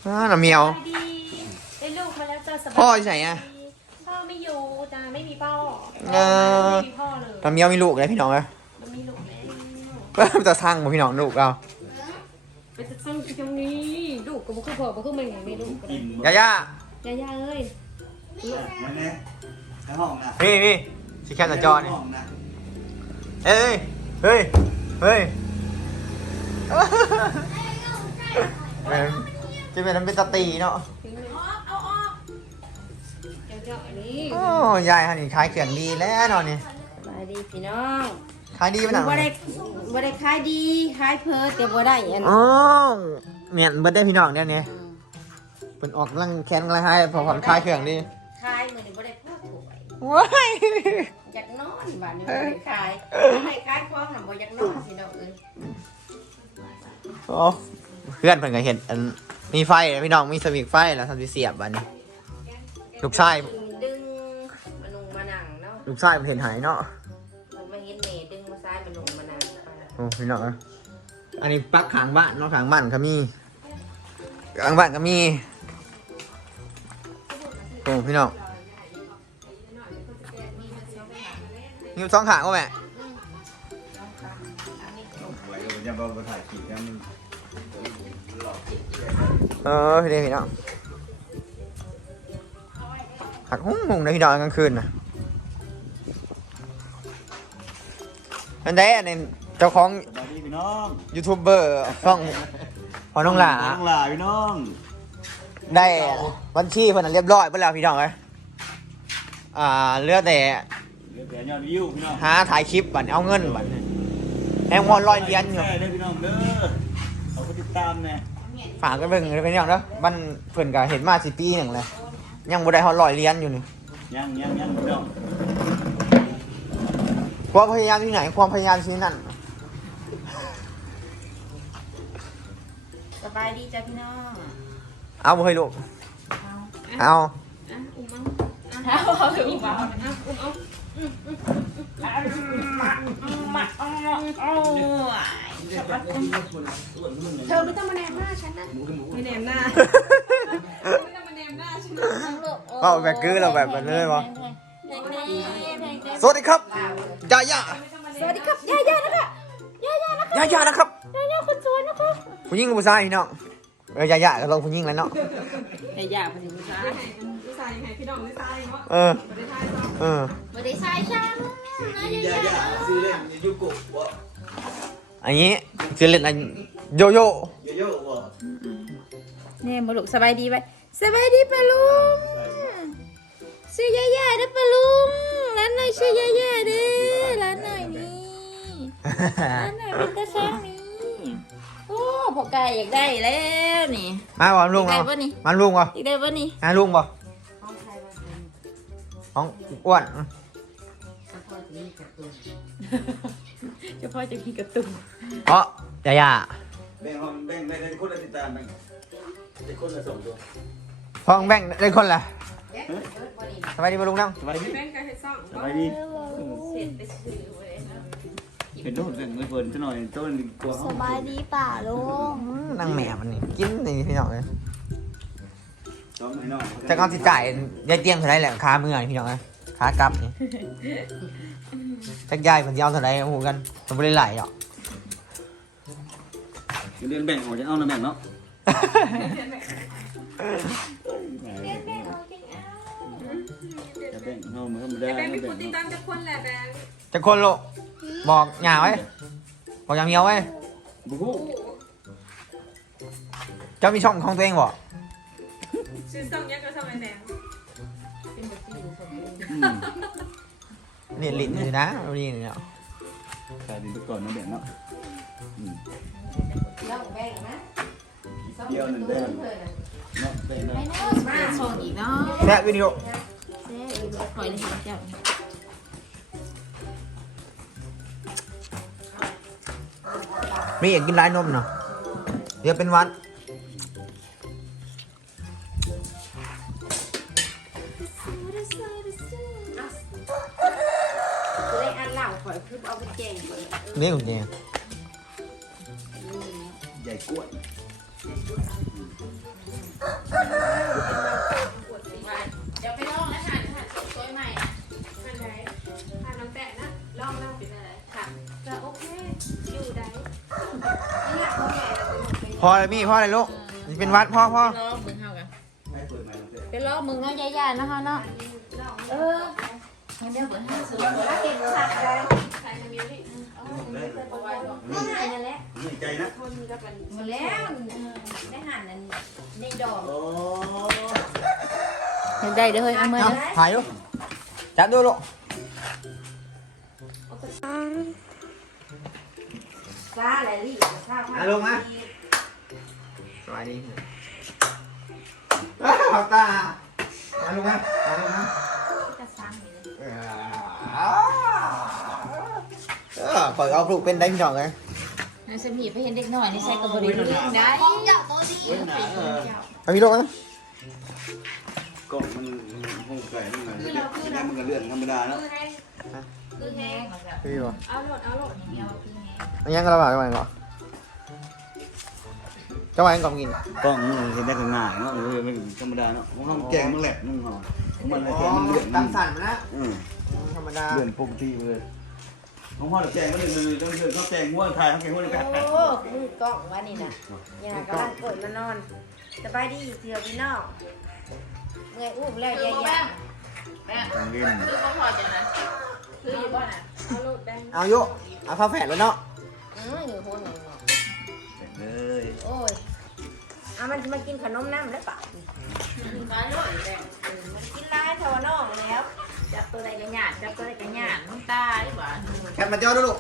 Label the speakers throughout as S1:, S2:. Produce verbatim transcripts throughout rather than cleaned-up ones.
S1: น้ำเมียว
S2: ได้ลูกมาแล้วจ้าสบาย
S1: พ่ออยู่ไหนอะ
S2: พ่อไม่อยู่จ้าไม่มีพ่อ
S1: เออ
S2: ไม่มีพ่อเลย
S1: น้ำเมียวมีลูกเลยพี่น้องเลย
S2: มันมีลูกแล้ว
S1: จะสร้างมาพี่น้องลูกเรา
S2: ไปจะสร้างตรงนี้ลูกกับบุคคลพ่อบุคคลมันยังไม่ลูกกัน
S1: ยาย่า
S2: ย่าย่าเอ้ย
S3: นั่นไงทั้งห้องนะ
S1: นี่นี่ชิคแคนจอนี่
S3: ห้องนะ
S1: เอ้ยเฮ้ยเฮ้ยจะเป็นน้ำเป็นตะตีเนาะ
S2: เอาออกเดี๋ยวเดี๋ยวอันนี้
S1: โอ้ยายฮันนี่ขายเขียงดีแล้วเนาะนี่
S2: สบายดีพี่น้อง
S1: ขายดีไปหนัง
S2: บ่ได้บ่ได้ขายดีขายเพิร์แต่บ่ได้อัน
S1: อ๋อเนี่ยเบิร์ดได้พี่น้องเนี่ยเนี่ยเป็นออกกำลังแขนกำลังให้พอผ่อนคลายเขียงดี
S2: ขายมื้อนี้บ่ได้พ่อถูก
S1: ว้าย
S2: อยากนอนบ้านนี้บ่ได้ขายให้ขายของน่ะบ่อยากนอนพี่น้องเอ้ย
S1: โอ้เพื่อนเพิ่นก็เห็นอันมีไฟนะพี่น้องมีสวิกไฟแล้วทำที่เสียบอันนี้ลูกชาย
S2: ดึงมานุงมานั่งเนาะ
S1: ลูกชายมันเห็นหายเนาะ
S2: มันมาเห็นแม่ดึงมาซ้ายมานุงมานั่ง
S1: โอ้พี่น้องอันนี้ปลั๊กขางบ้านเนาะขางบ้านก็มีขางบ้านก็มีโอ้พี่น้องมีสองขางก็แม่
S3: ไว้ก็จะมาถ่ายคลิปกัน
S1: เออพี่เด้พี่น้องหักหุ้งมุงนะพี่น้องกลางคืนนะอันใดอันนี้เจ้าของ
S3: สวัสดีพี่น้อง
S1: ยูทูบเบอร์ช่องพอน้องหลา
S3: น้องหลาพี่น้อง
S1: ได้บัญชีเพิ่นนะเรียบร้อยเพิ่นแล้วพี่น้องเอ้ยอ่าเหลือแต่
S3: เดี๋ยวแต่ยอดวิวพี่น้อง
S1: หาถ่ายคลิปบัดนี้เอาเงินบัดนี้แฮงมอนร้อยเหรียญอยู่
S3: ใช่ได้พี่น้องเด้อเอาไปติดตามแน่
S1: ฝากกันเบิ่งเลยพี่น้องเด้อมันเพิ่นก็เห็นมาสิปีหนึงแล้วยังบ่ได้ฮอดร้อยเหรียญอยู่นี่
S3: ยังยังยังพี่น้อง
S1: ความพยายามที่ไหนความพยายามที่นั่น
S2: สบายดีจ้ะพี่น้อง
S1: เอาบ่ให้ลูกเอา
S2: อ่ะอุ้มเอาเอาเอาอุ้มเอาเอาอุ้มเอาเธอไม่ต้องมาแนมหน้าฉันนะไม่แนมหน้าไม่ต้องมาแนมหน้าฉันนะ
S1: เอาแบบคือเราแบบนั้นเลยบ่สวัสดีครับย่าย่า
S2: สวัสดีครับย่าย่านะคะย่าย่านะคะ
S1: ย่าย่านะครับ
S2: ย่าย่าคนสวยนะคะ
S1: ผู้หญิงกับผู้ชายพี่น้องเออย่าย่าก็ลงผู้หญิงแล้วเนาะ
S2: ย่าย่าคนนี้ผู้ชาย
S4: ผู้ชายยังไงพี่น้องไม่ใช่เนาะ
S1: เออ
S4: ไม่ได้ใช่เนาะ
S1: เออ
S2: ไม่ได้ใส่ช่างนะย่า
S3: อย่า
S2: ย่า
S3: อย่าซื้อเล่นอย่ายุกุบ่
S1: อันนี้ชื่อเล่นอันโยโย่
S3: อย่าโย่บ่
S2: เนี่ยมาลูกสบายดีไปสบายดีปะลุงชื่อย่าย่าเด้อปะลุงร้านหน่อยชื่อย่าย่าเด้อร้านหน่อยนี่ร้านหน่อยเป็นตาช่างนี่โอ้พอไก่อยากได้แล้วนี่
S1: มาบ่ลุง
S2: ได้
S1: เอา
S2: ปะนี่
S1: มาลุงบ่
S2: อยากได้ปะนี่
S1: มาลุงบ่ของอ้วน
S2: เฉพาะจะมีกระตุ้น
S1: เพราะย่าย่า
S3: แบ่งห้องแบ่งแบ่งให้คนละติดตามแบ่งให้คนละสองตัว
S1: พ้องแบ่งได้คนละสบายดีบ่ลุงน้อง
S3: สบายดี
S4: แม่งกันให้ซ่อง
S3: สบายดี
S2: เสร็จไปซื้อไว้
S3: เป็นโดดแบ่งมือเปิดซะหน่อยต้นกลัว
S5: สบายดีป่าลุง
S1: นั่งแหม่มันนี่กินนี่พี่น้องเลย
S3: ซ้อมให้น้อง
S1: จะเอาสิจ่ายยายเตียงเท่าไรแหละค้าเมื่อยพี่น้องนะค้ากลับนี่จักยายเพิ่นสิเอาเท่าไรโอ้โหกันมันบ่ได้หลายหรอก
S3: เดือนแบ่งออกจะเอานะแบ่งเนาะ จะแบ่งเอาเหมือนธรรมดา
S4: แม่งมี
S3: แบ่
S4: คน
S3: ง
S4: ติดตามจะคนแหละแบง
S1: จะคนโลกบอกหย่าไว้บอกอย่างเดียวไว้
S3: บุ้
S1: เจ้ามีช่องของตัวเองบ่
S4: ชื่อซ่องยักษ์ก็ซ่องไอ้แดง
S1: นี่ลิ้นอยู่นะนี่นี่เนาะ
S3: ใส่ดินไปก่อนนะแบ่งเนาะ
S2: ลองแบ่งนะ
S3: เดี๋ยวหนึ่งแบ่งเนาะแบ่งนะ
S2: มาส่งอีกเนาะ
S1: แซ่บวิดีโอ
S2: เซ่อีกคอยเลยเจ้า
S1: มีอยากกินร้ายนมเนาะเดี๋ยวเป็นหวัน
S2: จะได้อันเหล่าคอยคือเอาไปแจงก่อน
S1: นี่ของจริง
S3: ใหญ่กล้วย
S1: พอเลยมี่พ่อเลยลูกนี่เป็นวัดพ่อพ่อ
S2: รอมึงเฮากัน
S3: ให้เปิดใหม่เลย
S2: ไปรอมึงเนาะย่าๆเนาะเฮาเนาะเออเดี๋ยวเปิดให้ซื้อแล้วเก็บผักได้ใส่มิ้วนี่นั่นแหละ
S3: นี่ใจนะ
S2: หมดแล้วได้หั่นนั่นในดอก
S3: โอ้
S2: ได้เด้อเฮ้ยเอามือ
S1: เอา
S2: นะ
S1: ถ่ายลูกจับดูลูก
S2: ซาอะไรลี่ซา
S1: อ่ะลงมาสวัสดีเอาตามาลงมามาลงมา
S2: จะซ้ำนี่
S1: เออเปิดเอาปลูกเป็นได้พี่น้องไง
S2: นายสมีไปเห็นเด็กน้อยนี่ใส่กระบอกดิ้งได้
S3: เว้นหนาเออ
S1: เอาพี่ลูกนะ
S3: กล่องมันห้องไก่นี่มันไม่ได้มันก็เลื่อนธรรมดาเนาะ
S2: คือแห้ง
S1: พี่วะ
S4: เอาโหลดเอาโหลด
S2: เดียวคือแห้ง
S1: อันยังกระบาดจังหวะก่อนจังหวะก่อนกิน
S3: กล่องมันเห็นได้ง่ายเนาะเออมันธรรมดาเนาะมันแกงมันแหลกมันหอมมันอะไรแกงมันเลื่อน
S1: ตั้งสั่นมานะ
S3: อืม
S1: ธรรมดา
S3: เลื่อนปกติเลยน้องพ่อแกงก็เลยเลยต้องเลื่อนเขาแกงม้วนไทยเขาแกงม้วนกัน
S6: โอ้มือกล้องว่านี่นะยากำลังเกิดมานอนสบายดีเสือพี่น้องเงยอุ้มแล้วยายา
S2: แม่
S3: เล่น
S2: คือเขาพอจังนะคืออยู่บ้านน่ะ
S4: เอาโหลดแดง
S1: เอาโยเอาผ้าแฝดแล้วเนาะ
S6: อืออยู่หัวหนึ่ง
S3: เลย
S6: โอ้ยเอามันจะมากินขนมน้ำแล้วปะ
S2: ร้านน้อยแม่
S6: มันกินร้ายเทวน้องแล้ว
S2: จับตัวใดกันหยาดจับตัวใดกันหยาดน้ำตาดีกว่า
S1: แคปมาเจ้าดูลูก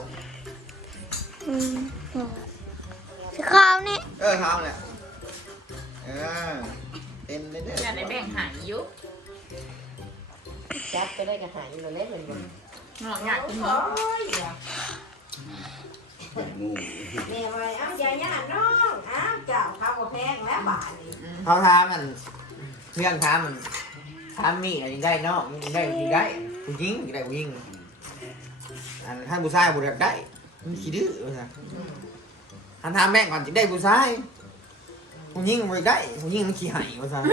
S5: สีขาวนี่
S1: เออเท้าเนี่ยเออเต็มเลยเด้อ
S2: อยากได้แบ่งหายยุ
S6: จับไปได้กับหายเราเล่นเหมือนกัน
S2: น้องอยากกินหมู
S3: งู
S6: เนี่ยไปอ้าวยายาน้องอ้าวเจ้าข้าวแพงแล้วบาทนี่
S1: เท้าท้ามันเชื่องท้ามันท้ามีอะไรได้เนาะมันได้มันได้ผู้หญิงได้ผู้หญิงอันท่านผู้ชายบุตรได้มันขี้ดื้อว่าซะท่านทำแม่งก่อนจะได้ผู้ชายผู้หญิงไม่ได้ผู้หญิงมันขี้ไหายว่าซะ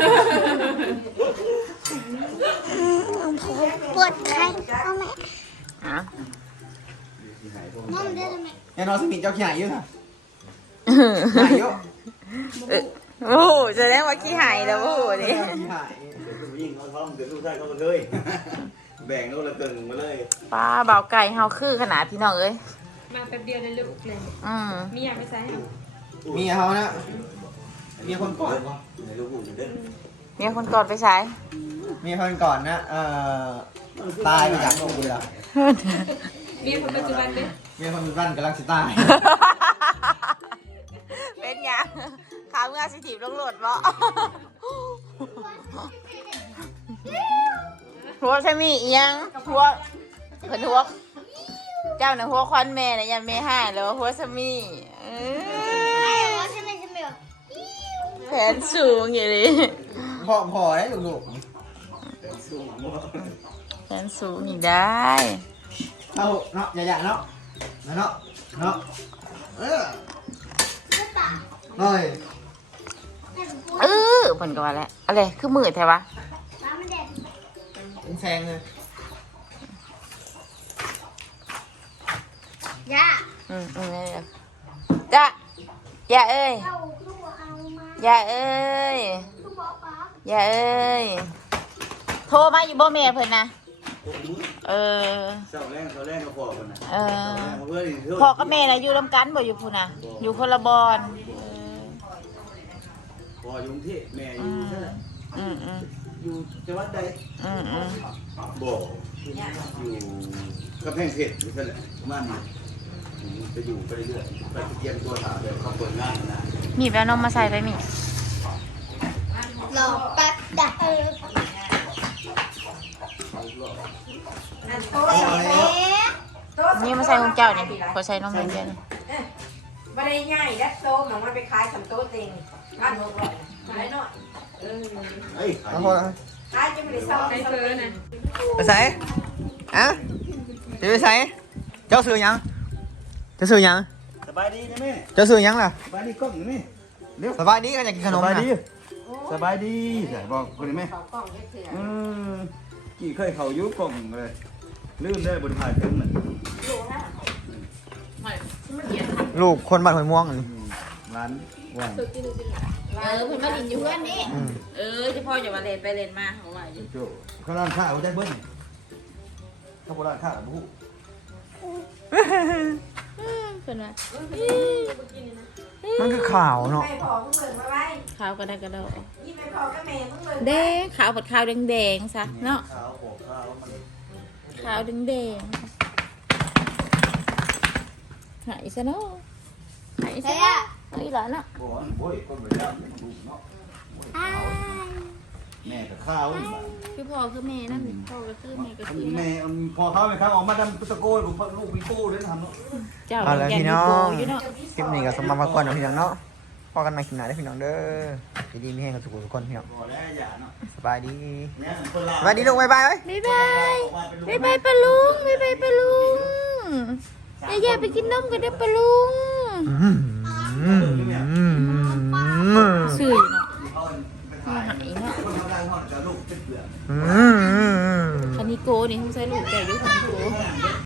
S5: ปวดใครเอาไหม
S2: อ่ะ
S5: น้องได้ไหม
S1: แน่นอนสมิธเจ้าขี้ไหายเยอะค่ะหายเยอะ
S2: โอ้แสดงว่าขี้หายแล้วโอ้ดิ
S1: ขี้หาย
S3: ผู้หญิงเขาท้องเดือดลูกชายเขาเลย แบ่งแล้วละเกินมาเลย
S2: ป้าเบาไก่เฮาคือขนาดพี่น้องเอ้ย
S4: มาแป๊บเดียวได้ลูกเลย
S2: อืม
S4: มีอยากไปใส่ให้
S1: เมียเขานะเมียคนก่อนวะ
S3: ในลูกหูเด้อ
S2: เมียคนกอดไปใช้
S1: เมียคนก่อนนะเอ่อตายไปจากโลกเลยล่ะ
S4: มีคนปัจจุบันด้วย
S1: เมียคนปัจจุบันกำลังจะตาย
S2: เป็นยังขาเมื่อสิทีบลงโหลดบ่หัวใช่มีอีหยังหัวเพิ่นหัวเจ้าน่ะหัวควันแม่น่ะยันแม่ให้แล้วหัวสมีเอ้
S5: ไม่
S2: ย
S5: ว่าใช่ไหมใช่ไหม
S2: แผนสูงอย่างนี้
S1: พอพอได้ลูก
S3: สูงมาก
S2: แผนสูงอีกได้
S1: ๆเอาเนาะอย่าๆเนาะเนาะเนาะเออหน่อย
S2: เออเพิ่นก็ว่าแล้วอะไรคือมือแท้วะ
S5: น้ำมันแดด
S1: เป็นแซงเลย
S5: ย่า
S2: อืมอืมนี่ๆจ้ะอย่าเอ้ย
S5: เอาลูกเอามา
S2: อย่าเอ้ย
S5: ลูกบอกป๊า
S2: อย่าเอ้ยโทรมาอยู่บ่แม่เพิ่นนะเออ
S3: เสาแรงเสาแรงก็พอกันนะ
S2: เออ
S3: เพื่อนอีก
S2: พ่อกับแม่น่ะอยู่ร่วมกันบ่อยู่พุ่นน่ะอยู่คนละบอน
S3: พออยู่ที่แม่อยู่ใช่ไหม
S2: อืมอืม
S3: อยู่จังหวัดใด
S2: อืมอืม
S3: บอกอยู่กำแพงเพชรนี่ใช่แหละประมาณนี้จะอยู่ไปเรื่อยๆไปเตรียมตัวถามเลยเขาเปิดงานนะ
S2: มีแป้วนมมาใส่ไปมี
S5: รอแป๊บจ้ะเออ
S6: อันโตแล้วโต
S2: มีมาใส่ของเจ้านี่ขอใส่นมเย็น
S6: ไม่ได้ง่ายแล้วโตหนังมันไปขายสำโตเต็งบ้านหกร้อยขายหน่อยเออ
S3: เฮ้ย
S1: เอาพอแล้ว
S6: ขายจะไม่ได้เศร้า
S4: ใส่เฟอร์นะ
S1: ไปใส่อะจะไปใส่เจ้าซื้อยังเจ้าซื้อยัง
S3: สบายดีนะแม่
S1: เจ้าซื้อยังล่ะ
S3: สบายดีกล้องนะแม่เร็ว
S1: สบายดีกันอยากกินขนม
S3: สบาย
S1: นะ
S3: ดีสบายดีใส่บอกคนนี้ไหม
S6: เขากล้องเถื่อน
S3: อืมกี่เคยเขายุกล่องเลยลืมได้บนถ่ายเพิ่มหนึ่ง
S1: ลูกคนบ้านหอยม่วงนี่
S3: ร้านว่า
S4: สุดที่หนูจะหลับ
S2: เออเพิ่นมาลินอยู่เพื่อนนี่
S1: อืม
S2: เออเฉพาะอย่ามาเล่นไปเล่นมาของว่าอยู่
S3: โจ้เขาร้านข้าวได้เบิ้ลเขาบอกร้านข้าวบุ้
S2: เพิ่นว่า
S1: มันคือข่าวเนาะ
S6: ไปพอมึงเบิ่งมาไว้
S2: ขาวก็ได้ก็ได้
S6: ยี่ไปพอกับแม่มึงเบิ่ง
S2: แดงขาวบดขาวแดงๆซะเนาะ
S3: ข้าวบอกข้าวมัน
S2: ขาวแดงๆหายซะเนาะหายซะเนาะหายหลานเนาะ
S3: บอกว่าโอ้ยคนแบบนี้ดูเนาะแม่กับข้าว
S2: คือพ่อคือแม่นั่นพ่อก็คือแม่ก็คือ
S3: แม่พอเขาไปครับออกมาดำตะโกนผมลูกมีโก้เลยทำเนาะ
S2: เจ้า
S1: เอาละ
S2: ยัน
S1: พี่
S2: มี
S1: น้อ
S2: โก
S1: ง
S2: อยู่เนาะ
S1: คลิปนี้ก็สมมาพักก่อนนะพี่น้องเนาะพอกันใหม่คลิปหน้าได้อพี่น้องเด้อดีดีมีให้กับทุกคนทุกคนพี่น้อง
S3: บอกแล้วอย่าเนาะ
S1: สบายดี
S3: เนี่ยคนลา
S1: สบายดีลูกบ๊ายบายเว้ย
S2: บ๊ายบายบ๊ายบายปะลุงบ๊ายบายปะลุงอย่าไปกินนมกันเด้อปะลุง
S1: อืมอืมอืมอืม
S2: สื่ออยู่เนาะ
S3: มาหายเนาะคนทำได้หอดกับลูกเป็นเปลือก
S1: อืม
S2: คันนี้โกนี่เขาใช้ลูกแก่อยู่คันนี้โก